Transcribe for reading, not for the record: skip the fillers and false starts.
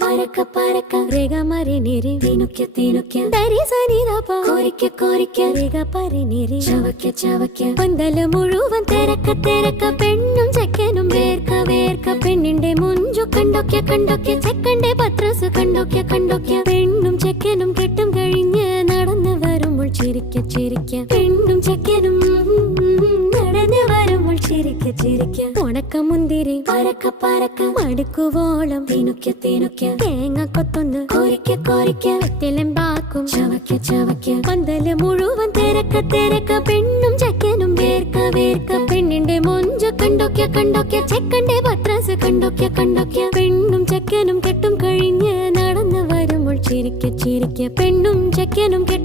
പരക്ക പരക്ക രേഖ മരിനിരി തിനുക്ക തിനുക്ക ദരി സനി ദപ കോരിക്ക കോരിക്ക രേഖ പരിനിരി ചവക്ക ചവക്ക പന്തല് മുഴുവൻ തിരക്ക തിരക്ക പെണ്ണും ചെക്കനും വേർക്ക വേർക്ക പെണ്ണിന്റെ മുഞ്ചു കണ്ടൊക്ക കണ്ടൊക്ക ചെക്കന്റെ പത്രസ് കണ്ടൊക്ക കണ്ടൊക്ക പെണ്ണും ചെക്കനും കെട്ടും കഴിഞ്ഞ് നടന്നു വരുമ്പോൾ ചിരിക്ക ചിരിക്ക പെണ്ണും ചെക്കനും നടന്നു വരുമ്പോൾ ചിരിക്ക ചിരിക്ക ഉണക്ക മുന്തിരി പരക്ക പരക്ക മടുക്കുവോളം തിനുക്ക തിനുക്ക തേങ്ങ കൊത്തൊന്ന് കോരിക്ക കോരിക്ക വെറ്റിലെമ്പാക്കും ചവക്ക ചവക്ക പന്തല് മുഴുവൻ തിരക്ക തിരക്ക പെണ്ണും ചെക്കനും വേർക്ക വേർക്ക പെണ്ണിന്റെ മൊഞ്ച് കണ്ടൊക്ക കണ്ടൊക്ക ചെക്കന്റെ പത്രസ് കണ്ടൊക്ക കണ്ടൊക്ക പെണ്ണും ചെക്കനും കെട്ടും കഴിഞ്ഞ് നടന്നു വരുമ്പോൾ ചിരിക്ക ചിരിക്ക പെണ്ണും ചെക്കനും